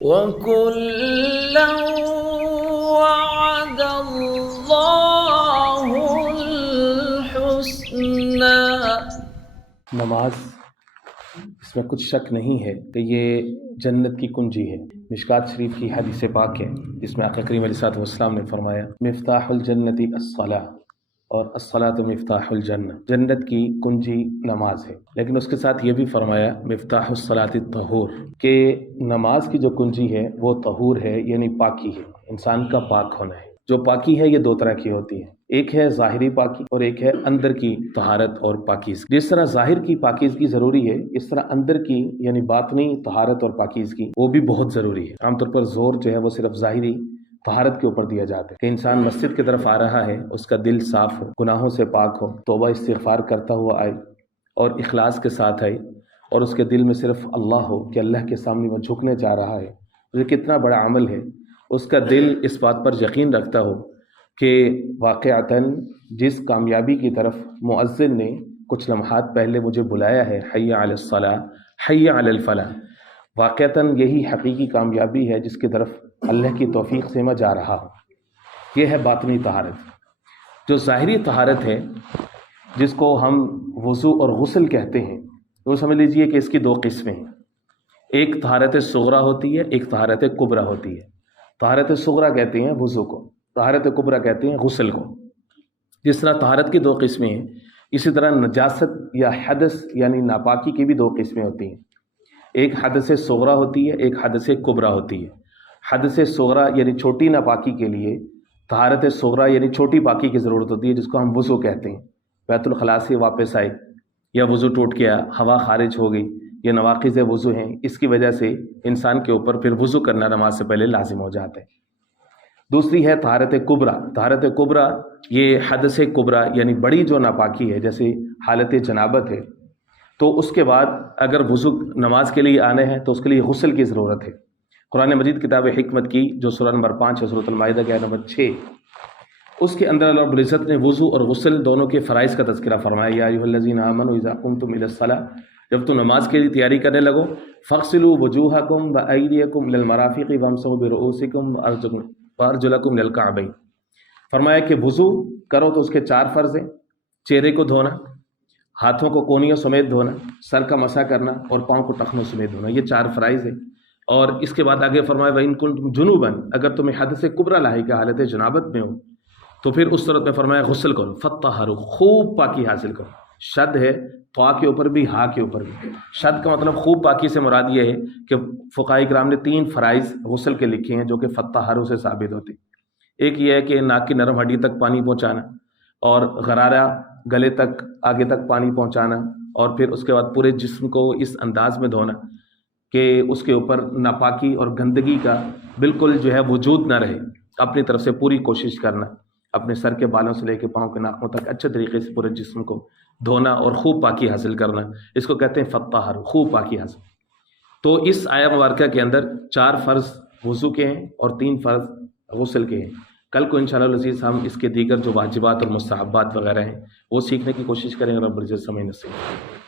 وَكُلًّا وَعَدَ اللَّهُ الْحُسْنَى۔ نماز، اس میں کچھ شک نہیں ہے کہ یہ جنت کی کنجی ہے۔ مشکات شریف کی حدیث پاک ہے جس میں آقا کریم علیہ الصلوۃ والسلام نے فرمایا مفتاح الجنت الصلاۃ، اور الصلاۃ مفتاح الجنہ، جنت کی کنجی نماز ہے۔ لیکن اس کے ساتھ یہ بھی فرمایا مفتاح الصلاۃ الطہور، کہ نماز کی جو کنجی ہے وہ طہور ہے، یعنی پاکی ہے، انسان کا پاک ہونا ہے۔ جو پاکی ہے یہ دو طرح کی ہوتی ہے، ایک ہے ظاہری پاکی اور ایک ہے اندر کی طہارت اور پاکیزگی۔ جس طرح ظاہر کی پاکیزگی ضروری ہے، اس طرح اندر کی یعنی باطنی طہارت اور پاکیزگی وہ بھی بہت ضروری ہے۔ عام طور پر زور جو ہے وہ صرف ظاہری طہارت کے اوپر دیا جاتا ہے کہ انسان مسجد کی طرف آ رہا ہے، اس کا دل صاف ہو، گناہوں سے پاک ہو، توبہ استغفار کرتا ہوا آئے اور اخلاص کے ساتھ آئے، اور اس کے دل میں صرف اللہ ہو کہ اللہ کے سامنے وہ جھکنے جا رہا ہے۔ یہ کتنا بڑا عمل ہے، اس کا دل اس بات پر یقین رکھتا ہو کہ واقعتاً جس کامیابی کی طرف مؤذن نے کچھ لمحات پہلے مجھے بلایا ہے، حی علی الصلاۃ حی علی الفلاح، واقعتاً یہی حقیقی کامیابی ہے جس کی طرف اللہ کی توفیق سے میں جا رہا ہوں۔ یہ ہے باطنی طہارت۔ جو ظاہری طہارت ہے جس کو ہم وضو اور غسل کہتے ہیں، وہ سمجھ لیجئے کہ اس کی دو قسمیں ہیں۔ ایک طہارت صغریٰ ہوتی ہے، ایک طہارت کبریٰ ہوتی ہے۔ طہارت صغریٰ کہتے ہیں وضو کو، طہارت کبریٰ کہتے ہیں غسل کو۔ جس طرح طہارت کی دو قسمیں ہیں، اسی طرح نجاست یا حدث یعنی ناپاکی کی بھی دو قسمیں ہوتی ہیں۔ ایک حدث صغریٰ ہوتی ہے، ایک حدث کبریٰ ہوتی ہے۔ حدث صغریٰ یعنی چھوٹی ناپاکی کے لیے طہارت صغریٰ یعنی چھوٹی پاکی کی ضرورت ہوتی ہے، جس کو ہم وضو کہتے ہیں۔ بیت الخلاء سے واپس آئے یا وضو ٹوٹ گیا، ہوا خارج ہو گئی، یہ نواقض وضو ہیں، اس کی وجہ سے انسان کے اوپر پھر وضو کرنا نماز سے پہلے لازم ہو جاتا ہے۔ دوسری ہے طہارت کبریٰ۔ طہارت کبریٰ یہ حدث کبریٰ یعنی بڑی جو ناپاکی ہے، جیسے حالت جنابت ہے، تو اس کے بعد اگر وضو نماز کے لیے آنے ہیں تو اس کے لیے غسل کی ضرورت ہے۔ قرآن مجید کتاب حکمت کی جو سورہ نمبر 5 ہے، سورۃ المائدہ کی آیت نمبر 6، اس کے اندر اللہ رب العزت نے وضو اور غسل دونوں کے فرائض کا تذکرہ فرمایا۔ یا ایھا الذین آمنوا اذا قمتم الی الصلاۃ، جب تم نماز کے لیے تیاری کرنے لگو، فاغسلوا وجوہکم وایدیکم الی المرافق وامسحوا برؤوسکم وارجلکم الی الکعبین، فرمایا کہ وضو کرو تو اس کے 4 فرض ہیں: چہرے کو دھونا، ہاتھوں کو کونیوں سمیت دھونا، سر کا مسح کرنا اور پاؤں کو ٹخنوں سمیت دھونا، یہ 4 فرائض ہیں۔ اور اس کے بعد آگے فرمایا وَإِن كُنتُمْ جُنُوبًا، اگر تمہیں حدث کبریٰ لاحق ہے، حالت جنابت میں ہو، تو پھر اس صورت میں فرمایا غسل کرو، فطہروا، خوب پاکی حاصل کرو۔ شد ہے طا کے اوپر بھی، ہا کے اوپر بھی۔ شد کا مطلب خوب پاکی سے مراد یہ ہے کہ فقہاء کرام نے 3 فرائض غسل کے لکھے ہیں جو کہ فطہروا سے ثابت ہوتے ہیں۔ ایک یہ ہے کہ ناک کی نرم ہڈی تک پانی پہنچانا، اور غرارہ گلے تک، آگے تک پانی پہنچانا، اور پھر اس کے بعد پورے جسم کو اس انداز میں دھونا کہ اس کے اوپر ناپاکی اور گندگی کا بالکل جو ہے وجود نہ رہے۔ اپنی طرف سے پوری کوشش کرنا، اپنے سر کے بالوں سے لے کے پاؤں کے ناخنوں تک اچھے طریقے سے پورے جسم کو دھونا اور خوب پاکی حاصل کرنا، اس کو کہتے ہیں فطہر، خوب پاکی حاصل۔ تو اس آیہ مبارکہ کے اندر 4 فرض وضو کے ہیں اور 3 فرض غسل کے ہیں۔ کل کو انشاءاللہ العزیز ہم اس کے دیگر جو واجبات اور مستحبات وغیرہ ہیں وہ سیکھنے کی کوشش کریں، رب العزت سمجھ نصیب۔